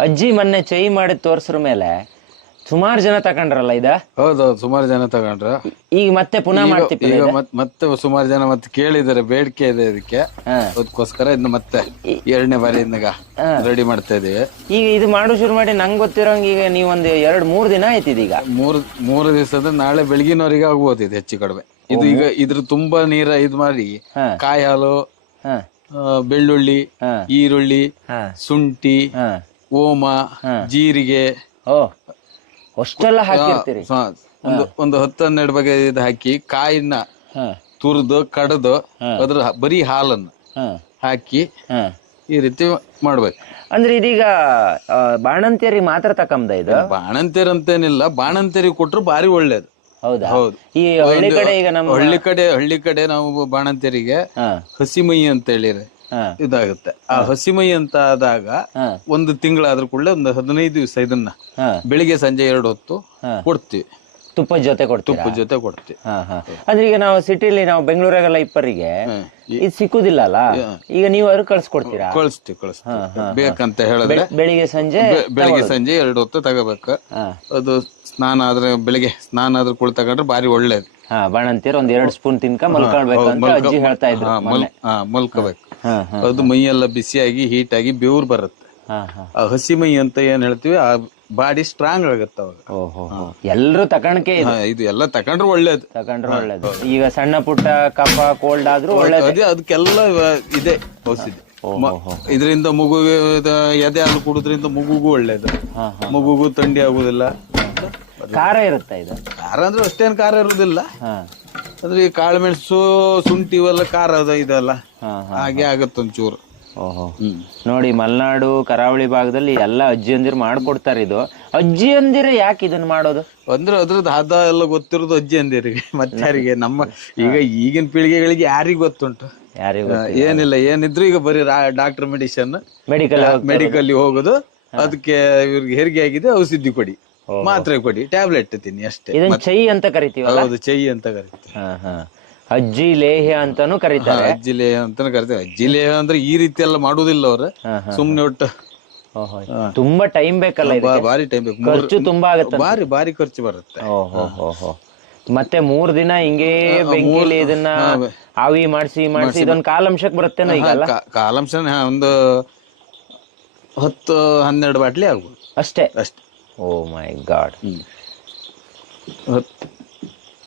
ಅಜ್ಜಿ ಮೊನ್ನೆ ಚೈ ಮಾಡಿ ತೋರ್ಸ್ರ ಮೇಲೆ ಸುಮಾರು ಜನ ತಗೊಂಡ್ರಲ್ಲ ಇದ? ಹೌದೌದು ಸುಮಾರು ಜನ ತಗೊಂಡ್ರ. ಈಗ ಮತ್ತೆ ಪುನಃ ಮಾಡ್ತಿಪ್ಪ ಈಗ ಮತ್- ಮತ್ತೆ ಸುಮಾರು ಜನ ಮತ್ತೆ ಕೇಳಿದ್ದಾರೆ ಬೇಡಿಕೆ ಇದೆ ಇದಕ್ಕೆ. ಅದಕ್ಕೋಸ್ಕರ ಇದನ್ನ ಮತ್ತೆ ಎರಡನೇ ಬಾರಿ ರೆಡಿ ಮಾಡ್ತಾ ಇದೀವಿ. ಈಗ ಇದು ಮಾಡು ಶುರು ಮಾಡಿ ನಂಗೆ ಗೊತ್ತಿರೋಂಗೆ ಈಗ ನೀವು ಒಂದು ಎರಡು ಮೂರು ದಿನ ಆಯ್ತು ಈಗ ಮೂರು ಮೂರು ದಿವಸದ ನಾಳೆ ಬೆಳಗಿನವರೆಗೆ ಆಗ್ಬೋದು ಇದು ಹೆಚ್ಚು ಕಡಿಮೆ. ಇದು ಈಗ ಇದ್ರ ತುಂಬಾ ನೀರ ಇದ್ ಮಾಡಿ ಹಾ. ಕಾಯಿ ಹಾಲು ಹಾ. ಆ, ಬೆಳ್ಳುಳ್ಳಿ. ಈರುಳ್ಳಿ ಹಾ. ಶುಂಠಿ ಹಾ. ಓಮ ಜೀರಿಗೆ. ಓ ಅಷ್ಟೆಲ್ಲ ಹಾಕಿರ್ತೀರಿ? ಒಂದು ಒಂದು ಹತ್ತು ಹನ್ನೆರಡು ಬಗೆ ಇದು ಹಾಕಿ ಕಾಯಿನ ಹಾ. ತುರಿದು ಕಡ್ದು ಅದ್ರ ಹ- ಬರೀ ಹಾಲನ್ನು ಹಾ. ಹಾಕಿ ಹಾ. ಈ ರೀತಿ ಮಾಡ್ಬೇಕು. ಅಂದ್ರೆ ಇದೀಗ ಆ, ಬಾಣಂತಿಯರಿಗೆ ಮಾತ್ರ ತಕಂಬ ಇದು? ಬಾಣಂತಿಯರಂತೇನಿಲ್ಲ. ಬಾಣಂತಿಯರಿಗೆ ಕೊಟ್ರು ಬಾರಿ ಒಳ್ಳೇದು. ಹೌದಾ? ಹೌದು. ಈ ಹಳ್ಳಿ ಕಡೆ ಈಗ ನಮ್ಮ ಹಳ್ಳಿ ಕಡೆ ಹಳ್ಳಿ ಕಡೆ ನಾವು ಬಾಣಂತಿಯರಿಗೆ ಹಾ. ಹಸಿ ಮೈ ಅಂತ ಹೇಳಿದ್ರೆ ಹಾ ಇದಾಗುತ್ತೆ. ಆ ಹಸಿಮೈ ಅಂತ ಆದಾಗ ಒಂದು ತಿಂಗಳಾದ್ರೂ ಕೂಡಲೇ ಒಂದು ಹದಿನೈದು ದಿವಸ ಇದನ್ನ ಬೆಳಿಗ್ಗೆ ಸಂಜೆ ಎರಡು ಹೊತ್ತು. ಕೊಡ್ತೀವಿ. ತುಪ್ಪ ಜೊತೆ ಕೊಡ್ತೀವಿ ತುಪ್ಪದ ಜೊತೆ ಕೊಡ್ತೀವಿ. ಅಂದ್ರೆ ಈಗ ನಾವು ಸಿಟಿಲಿ ನಾವು ಬೆಂಗಳೂರಾಗೆಲ್ಲ ಇಪ್ಪರಿಗೆ. ಇದು ಸಿಕ್ಕುದಿಲ್ಲ ಅಲ್ಲ ಈಗ ನೀವು ಅವ್ರು ಕಳ್ಸಿಕೊಡ್ತೀರಾ? ಕಳಿಸ್ತೀವಿ ಕಳಿಸ್ತೀವಿ. ಬೇಕಂತ ಹೇಳಿದ್ರೆ ಬೆಳಿಗ್ಗೆ ಸಂಜೆ ಬೆಳಿಗ್ಗೆ ಸಂಜೆ ಎರಡು ಹೊತ್ತು ತಗೋಬೇಕು. ಅದು ಸ್ನಾನ ಆದ್ರೆ ಬೆಳಿಗ್ಗೆ ಸ್ನಾನ ಆದ್ರೂ ಕೂಡ ತಗೊಂಡ್ರೆ ಬಾರಿ ಒಳ್ಳೇದು. ಹಾ ಬಾಣಂತೀರ ಒಂದ್ ಎರಡು ಸ್ಪೂನ್ ತಿನ್ಕ ಮಲ್ಕೊಳ್ಬೇಕು ಅಂತ ಅಜ್ಜಿ ಹೇಳ್ತಾ ಇದ್ರು ಮಲ್ಕೋಬೇಕು. ಅದು ಮೈಯೆಲ್ಲ ಬಿಸಿಯಾಗಿ ಹೀಟ್ ಆಗಿ ಬೆವ್ರು ಬರುತ್ತೆ. ಆ ಹಸಿ ಮೈ ಅಂತ ಏನ್ ಹೇಳ್ತೀವಿ ಆ ಬಾಡಿ ಸ್ಟ್ರಾಂಗ್ ಆಗುತ್ತೆ ಅವಾಗ. ಎಲ್ಲರೂ ತಕೊಂಡ್ಕೆ ಇದು. ಎಲ್ಲ ತಕೊಂಡ್ರೆ ಒಳ್ಳೇದು. ತಕೊಂಡ್ರೆ ಒಳ್ಳೇದು. ಈಗ ಸಣ್ಣ ಪುಟ್ಟ ಕಫ ಕೋಲ್ಡ್ ಆದ್ರೂ ಒಳ್ಳೇದು. ಅದೇ ಅದಕ್ಕೆಲ್ಲ ಇದೆ ಔಷಧಿ. ಮ- ಇದರಿಂದ ಮಗು ಎದೆ ಅಲ್ಲಿ ಕುಡಿದ್ರಿಂದ ಮಗುಗೂ ಒಳ್ಳೇದು. ಮಗುಗೂ ಥಂಡಿ ಆಗುದಿಲ್ಲ. ಖಾರ ಇರುತ್ತೆ ಇದು? ಖಾರ ಅಂದ್ರೆ ಅಷ್ಟೇನು ಖಾರ ಇರುದಿಲ್ಲ. ಹಾ. ಅಂದ್ರೆ ಈ ಕಾಳುಮೆಣಸು ಶುಂಠಿ ಇವೆಲ್ಲ ಖಾರ ಅದ ಇದೆಲ್ಲ ಹಾಗೆ ಆಗತ್ತೆ ಒಂಚೂರು. ಓಹೋ. ನೋಡಿ ಮಲೆನಾಡು ಕರಾವಳಿ ಭಾಗದಲ್ಲಿ ಎಲ್ಲ ಅಜ್ಜಿಯಂದಿರು ಮಾಡ್ಕೊಡ್ತಾರೆ ಇದು. ಅಜ್ಜಿಯಂದಿರು ಯಾಕೆ ಇದನ್ನ ಮಾಡೋದು? ಅಂದ್ರೆ ಅದ್ರದ್ದು ಹದ ಎಲ್ಲ ಗೊತ್ತಿರೋದು ಅಜ್ಜಿ ಅಂದಿರಿಗೆ ಮತ್ತೆ ಯಾರಿಗೆ ನಮ್ಮ ಈಗ ಈಗಿನ ಪೀಳಿಗೆಗಳಿಗೆ ಯಾರಿಗ್ ಗೊತ್ತುಂಟು? ಯಾರಿಗೂ ಏನಿಲ್ಲ ಏನಿದ್ರು ಈಗ ಬರೀ ಡಾಕ್ಟರ್ ಮೆಡಿಸಿನ್ ಮೆಡಿಕಲ್ ಮೆಡಿಕಲ್ ಹೋಗೋದು. ಅದಕ್ಕೆ ಇವ್ರಿಗೆ ಹೆರಿಗೆ ಆಗಿದೆ ಔಷಧಿ ಕೊಡಿ. ಮಾತ್ರೆ ಕೊಡಿ ಟ್ಯಾಬ್ಲೆಟ್ ತಿನ್ನಿ ಅಷ್ಟೇ. ಇದನ್ನ ಚೈ ಅಂತ ಕರಿತೀವಲ್ಲ? ಹೌದು ಚೈ ಅಂತ ಕರಿತೀವಿ. ಹಾ ಹಾ. ಅಜ್ಜಿ ಲೇಹ್ಯ ಅಂತಾನು ಕರೀತಾರೆ. ಅಜ್ಜಿ ಲೇಹ ಅಂತಾನೆ ಅಜ್ಜಿ ಲೇಹ ಅಂದ್ರೆ ಈ ರೀತಿ ಎಲ್ಲ ಮಾಡುದಿಲ್ಲ ಅವ್ರು. ಸುಮ್ಮನೆ ಸುಮ್ನೆ ಒಟ್ಟು ಓಹೋ ತುಂಬಾ ಟೈಮ್ ಬೇಕಲ್ಲ ಬಾರಿ ಟೈಮ್ ಬೇಕು. ಖರ್ಚು ತುಂಬಾ ಆಗುತ್ತೆ ಬಾರಿ ಬಾರಿ ಖರ್ಚು ಬರುತ್ತೆ. ಓಹೋ ಹೋ ಹೋ ಮತ್ತೆ ಮೂರ್ ದಿನ ಹಿಂಗೆ ಬೆಂಕಿಲಿ ಇದನ್ನ ಆವಿ ಮಾಡಿಸಿ ಮಾಡಿಸಿ ಇದೊಂದ್ ಕಾಲಂಶಕ್ಕೆ ಬರುತ್ತೇನೋ ಈಗ ಅಲ್ಲ? ಕಾ- ಕಾಲಾಂಶ ಹಾ, ಒಂದು ಹತ್ತು ಹನ್ನೆರಡು ಬಾಟ್ಲಿ ಆಗ್ಬೋದು. ಅಷ್ಟೇ. ಅಷ್ಟೇ. ಓ ಮೈ ಗಾಡ್ ಹ್ಮ್ ಹತ್-